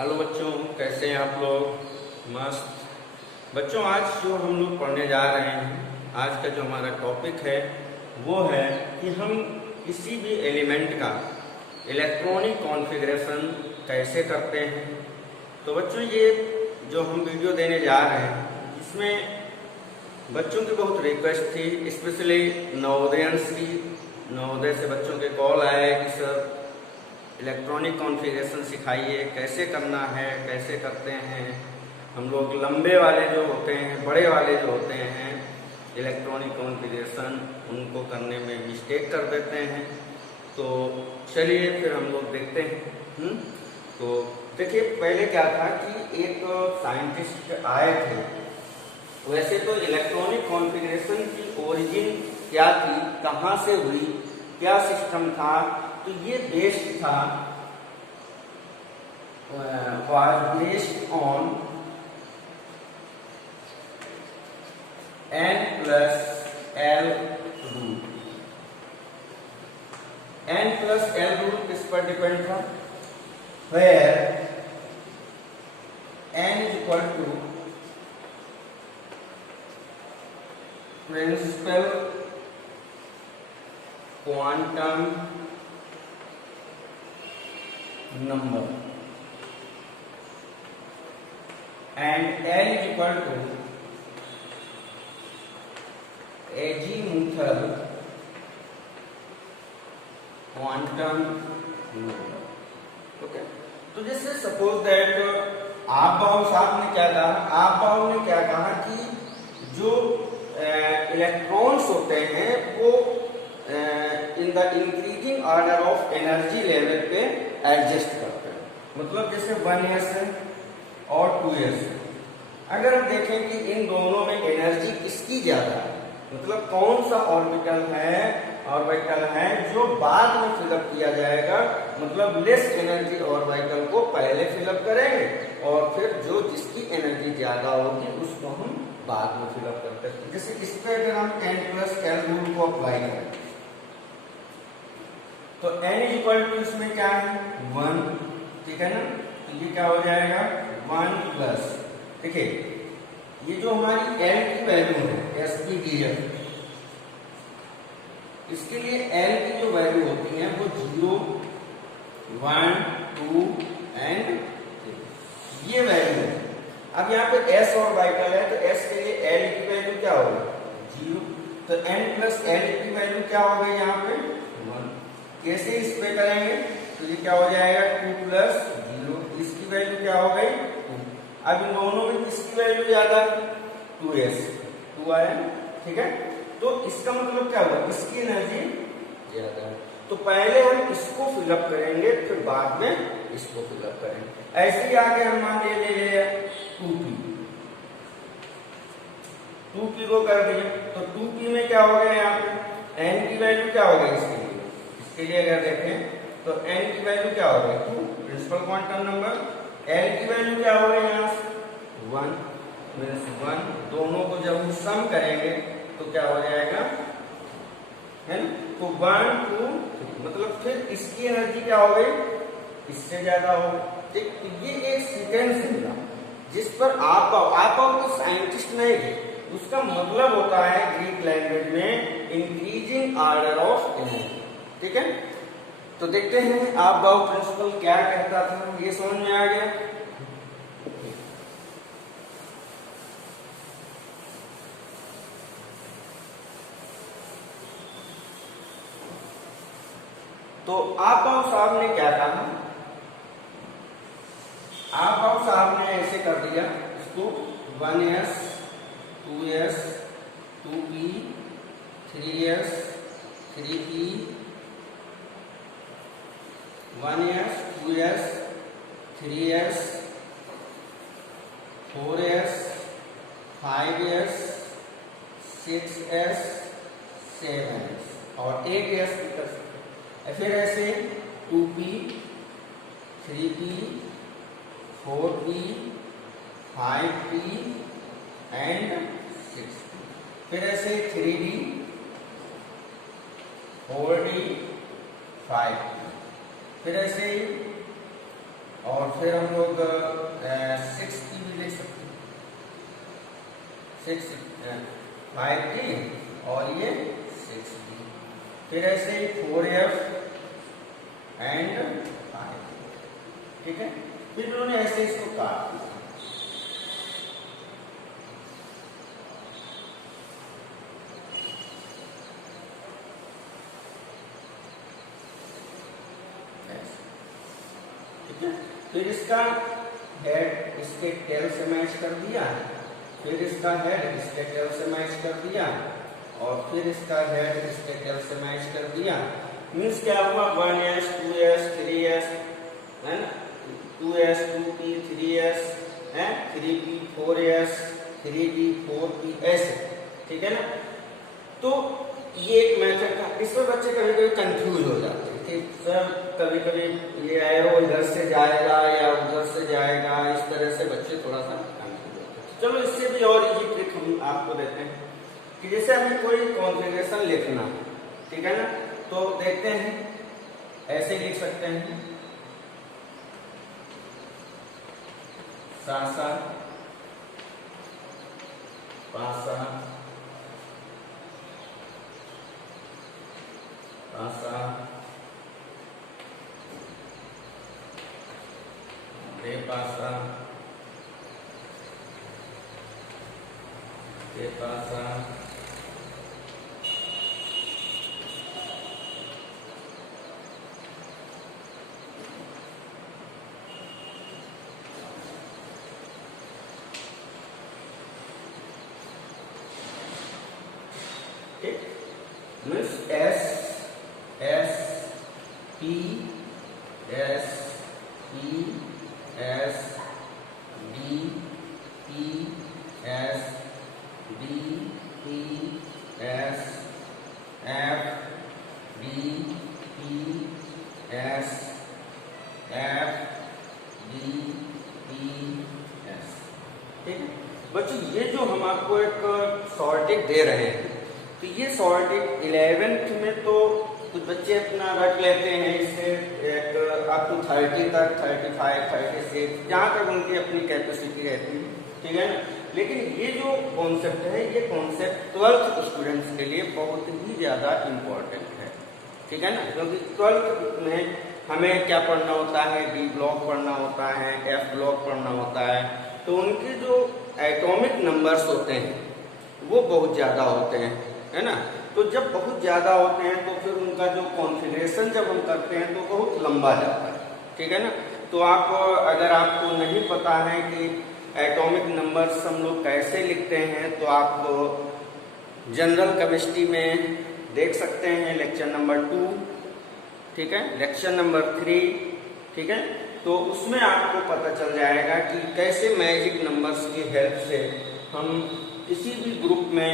Hello बच्चों, कैसे हैं आप लोग। मस्त बच्चों, आज जो हम लोग पढ़ने जा रहे हैं, आज का जो हमारा टॉपिक है वो है कि हम किसी भी एलिमेंट का इलेक्ट्रॉनिक कॉन्फ़िगरेशन कैसे करते हैं। तो बच्चों, ये जो हम वीडियो देने जा रहे हैं इसमें बच्चों की बहुत रिक्वेस्ट थी, स्पेशली नवोदयंस की। नवोदय से बच्चों के कॉल आए कि सर इलेक्ट्रॉनिक कॉन्फ़िगरेशन सिखाइए, कैसे करना है, कैसे करते हैं। हम लोग लंबे वाले जो होते हैं, बड़े वाले जो होते हैं इलेक्ट्रॉनिक कॉन्फ़िगरेशन, उनको करने में मिस्टेक कर देते हैं। तो चलिए फिर हम लोग देखते हैं। तो देखिए, पहले क्या था कि एक साइंटिस्ट आए थे। वैसे तो इलेक्ट्रॉनिक कॉन्फ़िगरेशन की ओरिजिन क्या थी, कहाँ से हुई, क्या सिस्टम था, तो ये बेस्ड था was based on n plus l rule। n plus l rule किस पर डिपेंड था, where n is equal to principal quantum number and L is equal to azimuthal quantum number। Okay, तो जैसे suppose that आपबाउ साहब ने क्या कहा, आपबाउ ने क्या कहा कि जो इलेक्ट्रॉन्स होते हैं वो in the increasing order of energy level पे एडजस्ट करते हैं। मतलब जैसे 1s है और 2s है, अगर हम देखें कि इन दोनों में एनर्जी किसकी ज्यादा है, मतलब कौन सा ऑर्बिटल है जो बाद में फिलअप किया जाएगा, मतलब लेस एनर्जी ऑर्बिटल को पहले फिलअप करेंगे और फिर जो जिसकी एनर्जी ज्यादा होगी उसको हम बाद में फिलअप करते हैं। जैसे इस पे अगर हम n plus l रूल को अप्लाई करें तो n इज इक्वल टू इसमें क्या है 1, ठीक है ना। तो ये क्या हो जाएगा 1 प्लस, देखिए ये जो हमारी l की वैल्यू है SPDF, इसके लिए l की जो वैल्यू होती है वो 0, 1, 2 एंड 3 ये वैल्यू है। अब यहाँ पे s और ऑर्बिटल है तो s के लिए l की वैल्यू क्या होगी 0, तो n प्लस l की वैल्यू क्या हो गई यहाँ पे 1। कैसे इस पे करेंगे तो ये क्या हो जाएगा 2 प्लस 0, इसकी वैल्यू क्या हो गई 2। अब इन दोनों में किसकी वैल्यू ज्यादा 2s, 2 आया, ठीक है। तो इसका मतलब क्या हुआ, इसकी एनर्जी ज्यादा है, तो पहले हम इसको फिलअप करेंगे फिर बाद में इसको फिलअप करेंगे। ऐसे ही आगे हम मान ले लिया 2p, 2p को कर दिया तो 2p में क्या हो गया, यहाँ पे n की वैल्यू क्या हो गई इसके लिए अगर देखें तो n की वैल्यू क्या हो गई 2 प्रिंसिपल क्वांटम नंबर, l की वैल्यू क्या हो गई यहाँ से 1 मींस 1। दोनों को जब हम सम करेंगे तो क्या हो जाएगा है ना, तो 1 2 3, मतलब फिर इसकी एनर्जी क्या हो गई इससे ज्यादा हो गई। ठीक, तो ये एक सीक्वेंस है जिस पर आप तो साइंटिस्ट नहीं थे, उसका मतलब होता है ग्रीक लैंग्वेज में इंक्रीजिंग ऑर्डर ऑफ एनर्जी, ठीक है। तो देखते हैं आप बाउ प्रिंसिपल क्या कहता था, ये समझ में आ गया। तो आप बाउ साहब ने क्या कहा, आप बाउ साहब ने ऐसे कर दिया इसको 1s 2s 2p 3s 3p 1s 2s 3s 4s 5s 6s 7s और 8s भी कर सकते हैं। फिर ऐसे 2p 3p 4p 5p and 6p, फिर ऐसे 3d 4d 5d, फिर ऐसे ही और फिर हम लोग 6 की भी लिख सकते हैं, 5D और ये 6D, फिर ऐसे ही 4F एंड 5, ठीक है। फिर उन्होंने ऐसे इसको काट दिया, ठीक है। फिर इसका हेड इसके टेल से मैच कर दिया, फिर इसका हेड इसके टेल से मैच कर दिया, और फिर इसका हेड इसके टेल से मैच कर दिया। मीन्स क्या हुआ, 1S 2S 3S है ना, 2S 2P 3S है, 3P 4S 3D 4P ऐसे, ठीक है ना। तो ये एक मेथड था। इसमें बच्चे कभी कभी कंफ्यूज हो जाते हैं कि सर कभी कभी ये एरो इधर से जाएगा या उधर से जाएगा, इस तरह से बच्चे थोड़ा सा कंफ्यूज होते हैं। चलो इससे भी और इजी ट्रिक हम आपको देते हैं कि जैसे हमें कोई कॉन्फ़िगरेशन लिखना, ठीक है ना, तो देखते हैं ऐसे लिख सकते हैं, सासा पासा पासा रे पासा के पासा ठीक, means S S P S P S D P S D P S F D P S F D P S, ठीक है बच्चों। ये जो हम आपको एक सॉर्टिंग दे रहे हैं, तो ये सॉर्टिंग 11th में तो कुछ बच्चे अपना रट लेते हैं, इससे एक अप टू 30 तक 35 36 जहाँ तक उनकी अपनी कैपेसिटी रहती है, ठीक है ना। लेकिन ये जो कॉन्सेप्ट है, ये कॉन्सेप्ट 12th स्टूडेंट्स के लिए बहुत ही ज़्यादा इम्पोर्टेंट है, ठीक है ना, क्योंकि 12th में हमें क्या पढ़ना होता है, डी ब्लॉक पढ़ना होता है, एफ ब्लॉक पढ़ना होता है। तो उनके जो एटॉमिक नंबर्स होते हैं वो बहुत ज़्यादा होते हैं, है ना। तो जब बहुत ज़्यादा होते हैं तो फिर उनका जो कॉन्फ़िगरेशन जब हम करते हैं तो बहुत लंबा जाता है, ठीक है ना। तो आप अगर आपको नहीं पता है कि एटॉमिक नंबर्स हम लोग कैसे लिखते हैं, तो आप जनरल केमिस्ट्री में देख सकते हैं लेक्चर नंबर 2, ठीक है, लेक्चर नंबर 3, ठीक है। तो उसमें आपको पता चल जाएगा कि कैसे मैजिक नंबर्स की हेल्प से हम किसी भी ग्रुप में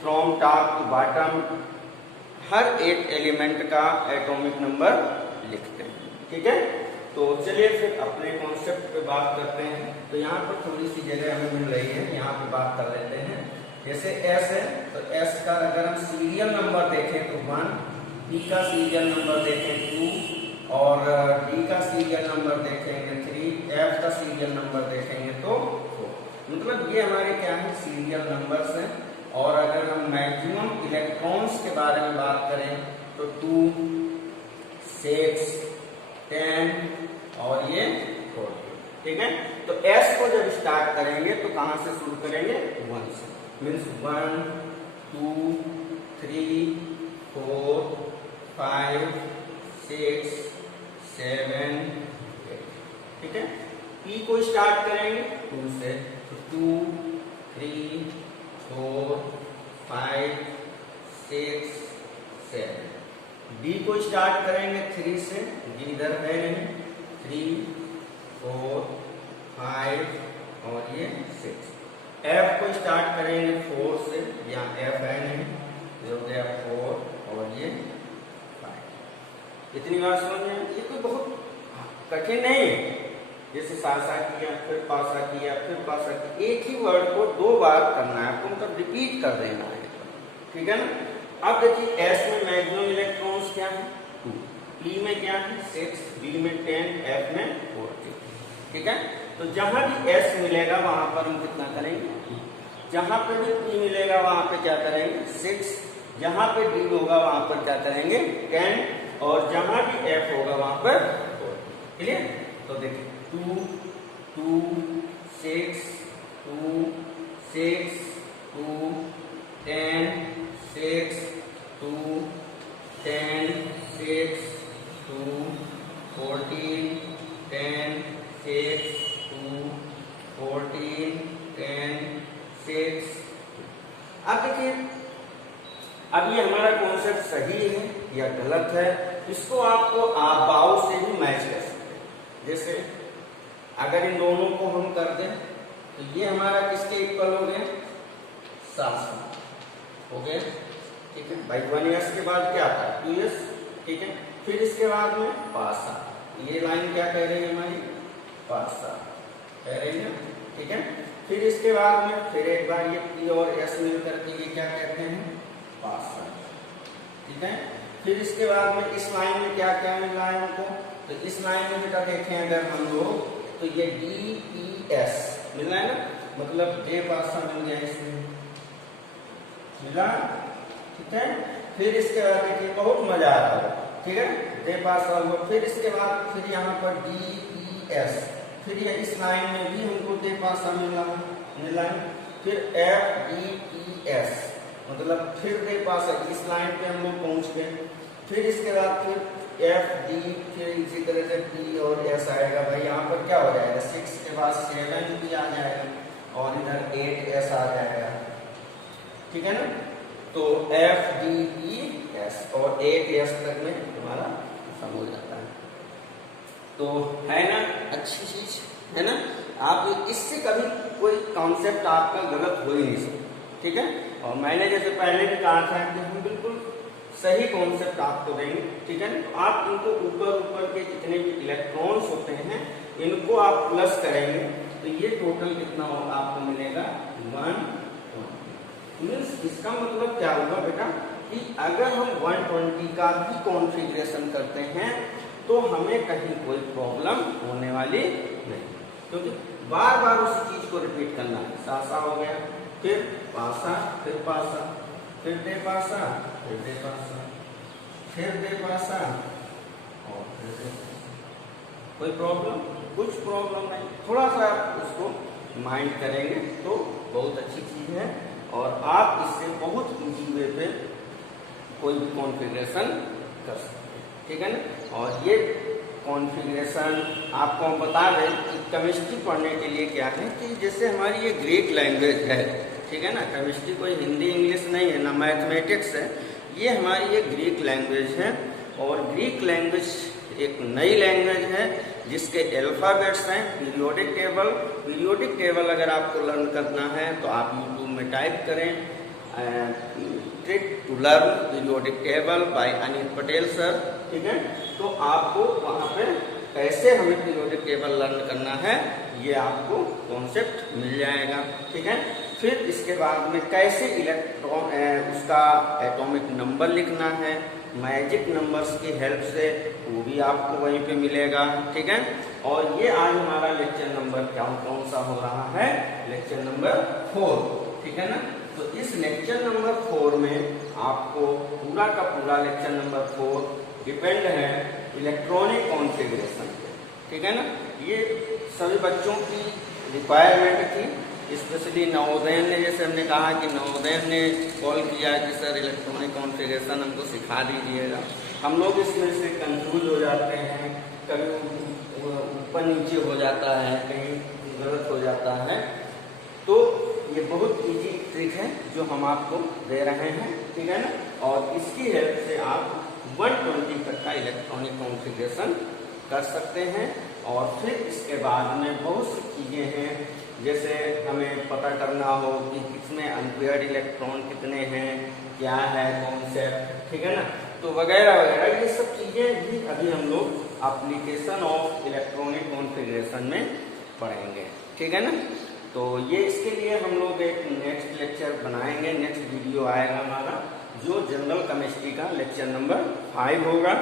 फ्रॉम टॉप टू बॉटम हर एक एलिमेंट का एटॉमिक नंबर लिखते हैं, ठीक है। तो चलिए फिर अपने कॉन्सेप्ट पे बात करते हैं। तो यहाँ पर थोड़ी सी जगह हमें मिल रही है, यहाँ पे बात कर लेते हैं। जैसे S है तो S का अगर हम सीरियल नंबर देखें तो 1, P का सीरियल नंबर देखें 2, और D का सीरियल नंबर देखेंगे 3, F का सीरियल नंबर देखेंगे तो 4। मतलब ये हमारे क्या है, सीरियल नंबर्स हैं। और अगर हम मैक्सिमम इलेक्ट्रॉन्स के बारे में बात करें तो 2, 6, 10 और ये 40, ठीक है। तो S को जब स्टार्ट करेंगे तो कहाँ से शुरू करेंगे, 1 से, मीन्स 1 2 3 4 5 6 7 8, ठीक है। P को स्टार्ट करेंगे 2 से, तो 2 3 4 5 6 7। D को स्टार्ट करेंगे 3 से, D इधर है नहीं, 3 4 5 और ये 6। F को स्टार्ट करेंगे 4 से, यहाँ F है नहीं, जो गया 4 और ये 5। इतनी बात समझ में, ये कोई बहुत कठिन नहीं है। जैसे सासा किया, फिर पासा किया, फिर पासा किया, एक ही वर्ड को 2 बार करना है आपको, मतलब रिपीट कर देना है, ठीक है ना। अब देखिए S में मैक्सिमम इलेक्ट्रॉन्स क्या है, 2, P में क्या है 6, B में 10, F में 40। ठीक है। तो जहां भी S मिलेगा वहां पर हम कितना करेंगे, जहां पे भी P मिलेगा वहां पे क्या करेंगे 6, जहां पे D होगा वहां पर क्या करेंगे 10, और जहां भी F होगा वहां पर 4। क्लियर। तो देखिए 2 2 6 2 6 2 10 6 2 10 6 2 14 10 6 2 14 10 6। अब देखिए, अब ये हमारा कॉन्सेप्ट सही है या गलत है, इसको आपको आबाव से भी मैच कर सकते हैं। जैसे अगर इन दोनों को हम कर दें तो ये हमारा किसके इक्वल हो गया 700 हो गया, ठीक है भाई। 1s के बाद क्या था 2s, ठीक है। फिर इसके बाद में पासा, ये लाइन क्या कह रही है हमारी पासा कह रही है, ठीक है। फिर इसके बाद में फिर एक बार ये P और S मिल करके ये क्या कहते हैं पासा, ठीक है। फिर इसके बाद में इस लाइन में क्या क्या मिल रहा है हमको, तो इस लाइन में बेटा देखें अगर हम लोग तो ये DPS मिल रहा है ना, मतलब J पासा मिल गया इसमें, मिला, ठीक है। फिर इसके बाद देखिए बहुत मजा आता है, ठीक है, J पासा हुआ। फिर इसके बाद फिर यहाँ पर DPS, फिर ये इस लाइन में भी हमको J पासा मिला है। फिर FDPS, मतलब फिर J पासा, इस लाइन पे हम लोग पहुंच गए। फिर इसके बाद फिर FD, फिर इसी तरह से P और S आएगा भाई। यहाँ पर क्या हो जाएगा 6 के बाद 7 भी आ जाएगा और इधर 8S आ जाएगा, ठीक है ना। तो FDPS और 8S तक में हमारा खत्म हो जाता है। तो है ना अच्छी चीज, है ना। आप इससे कभी कोई कॉन्सेप्ट आपका गलत हो ही नहीं सकता, ठीक है। और मैंने जैसे पहले भी कहा था कि हम बिल्कुल सही कॉन्सेप्ट आपको देंगे, ठीक है। तो आप इनको ऊपर ऊपर के जितने भी इलेक्ट्रॉन्स होते हैं इनको आप प्लस करेंगे तो ये टोटल कितना होगा आपको मिलेगा 120। मीन्स इसका मतलब क्या होगा बेटा कि अगर हम 120 का भी कॉन्फ़िगरेशन करते हैं तो हमें कहीं कोई प्रॉब्लम होने वाली नहीं, क्योंकि बार बार उसी चीज को रिपीट करना है। सासा हो गया, फिर पासा, फिर पासा, फिर दे पासा, फिर दे पासा, फिर दे पासा और फिर दे पासा। कोई प्रॉब्लम, कुछ प्रॉब्लम नहीं। थोड़ा सा आप उसको माइंड करेंगे तो बहुत अच्छी चीज है और आप इससे बहुत इजी वे पे कोई भी कॉन्फ़िगरेशन कर सकते हैं, ठीक है ना। और ये कॉन्फ़िगरेशन आपको हम बता दें कि केमिस्ट्री पढ़ने के लिए क्या है कि जैसे हमारी ये ग्रीक लैंग्वेज है, ठीक है ना। केमिस्ट्री कोई हिंदी इंग्लिश नहीं है ना मैथमेटिक्स है, ये हमारी एक ग्रीक लैंग्वेज है। और ग्रीक लैंग्वेज एक नई लैंग्वेज है जिसके अल्फ़ाबेट्स हैं पीरियोडिक टेबल अगर आपको लर्न करना है तो आप यूट्यूब में टाइप करें trick to learn periodic table by Anil Patel sir, ठीक है। तो आपको वहाँ पे कैसे हमें पीरियोडिक टेबल लर्न करना है ये आपको कॉन्सेप्ट मिल जाएगा, ठीक है। फिर इसके बाद में कैसे इलेक्ट्रॉन उसका एटॉमिक नंबर लिखना है मैजिक नंबर्स की हेल्प से, वो भी आपको वहीं पे मिलेगा, ठीक है। और ये आज हमारा लेक्चर नंबर कौन सा हो रहा है, लेक्चर नंबर 4, ठीक है ना। तो इस लेक्चर नंबर 4 में आपको पूरा का पूरा लेक्चर नंबर 4 डिपेंड है इलेक्ट्रॉनिक कॉन्फ़िगरेशन पे, ठीक है ना। ये सभी बच्चों की रिक्वायरमेंट थी, स्पेशली नवोदयन ने, जैसे हमने कहा कि नवोदयन ने कॉल किया कि सर इलेक्ट्रॉनिक कॉन्फ़िगरेशन हमको सिखा दीजिएगा। हम लोग इसमें से कंफ्यूज हो जाते हैं, कभी ऊपर नीचे हो जाता है, कहीं गलत हो जाता है। तो ये बहुत इजी ट्रिक है जो हम आपको दे रहे हैं, ठीक है ना। और इसकी हेल्प से आप 120 तक का इलेक्ट्रॉनिक कॉन्फ़िगरेशन कर सकते हैं। और फिर इसके बाद में बहुत सी चीज़ें हैं, जैसे हमें पता करना हो कि किसमें अनपेयर्ड इलेक्ट्रॉन कितने हैं, क्या है कॉन्सेप्ट, ठीक है ना। तो वगैरह वगैरह ये सब चीज़ें भी अभी हम लोग एप्लीकेशन ऑफ इलेक्ट्रॉनिक कॉन्फ़िगरेशन में पढ़ेंगे, ठीक है ना। तो ये इसके लिए हम लोग एक नेक्स्ट लेक्चर बनाएंगे, नेक्स्ट वीडियो आएगा हमारा जो जनरल केमिस्ट्री का लेक्चर नंबर 5 होगा,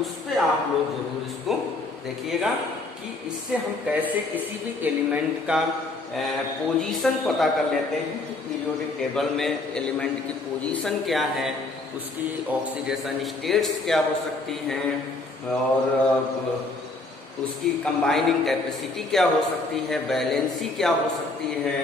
उस पर आप लोग जरूर इसको देखिएगा। कि इससे हम कैसे किसी भी एलिमेंट का पोजीशन पता कर लेते हैं कि पीरियोडिक टेबल में एलिमेंट की पोजीशन क्या है, उसकी ऑक्सीडेशन स्टेट्स क्या हो सकती हैं और उसकी कंबाइनिंग कैपेसिटी क्या हो सकती है, बैलेंसी क्या हो सकती है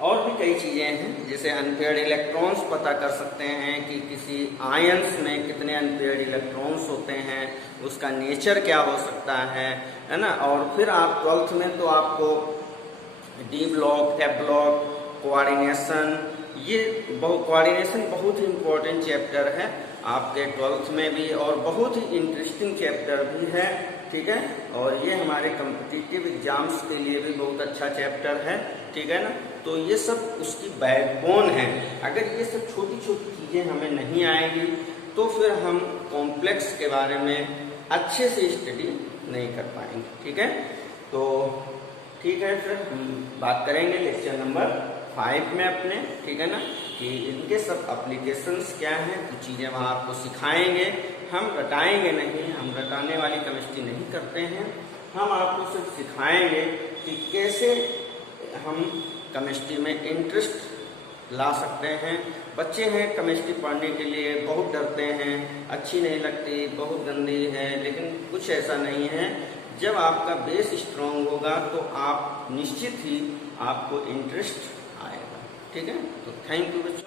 और भी कई चीज़ें हैं। जैसे अनपेयर्ड इलेक्ट्रॉन्स पता कर सकते हैं कि किसी आयंस में कितने अनपेयर्ड इलेक्ट्रॉन्स होते हैं, उसका नेचर क्या हो सकता है ना। और फिर आप 12th में तो आपको D block, F block, coordination, ये कोऑर्डिनेशन बहुत ही इम्पोर्टेंट चैप्टर है आपके 12th में भी और बहुत ही इंटरेस्टिंग चैप्टर भी है, ठीक है। और ये हमारे कम्पिटिटिव एग्जाम्स के लिए भी बहुत अच्छा चैप्टर है, ठीक है ना। तो ये सब उसकी बैकबोन है। अगर ये सब छोटी छोटी चीज़ें हमें नहीं आएंगी तो फिर हम कॉम्प्लेक्स के बारे में अच्छे से स्टडी नहीं कर पाएंगे, ठीक है। तो ठीक है, फिर हम बात करेंगे लेक्चर नंबर 5 में अपने, ठीक है ना, कि इनके सब एप्लीकेशंस क्या हैं, कुछ चीज़ें वहाँ आपको सिखाएंगे। हम रटाएंगे नहीं, हम रटाने वाली केमिस्ट्री नहीं करते हैं, हम आपको सिर्फ सिखाएंगे कि कैसे हम केमिस्ट्री में इंटरेस्ट ला सकते हैं। बच्चे हैं केमिस्ट्री पढ़ने के लिए बहुत डरते हैं, अच्छी नहीं लगती, बहुत गंदी है, लेकिन कुछ ऐसा नहीं है। जब आपका बेस स्ट्रांग होगा तो आप निश्चित ही आपको इंटरेस्ट आएगा, ठीक है। तो थैंक यू बच्चों।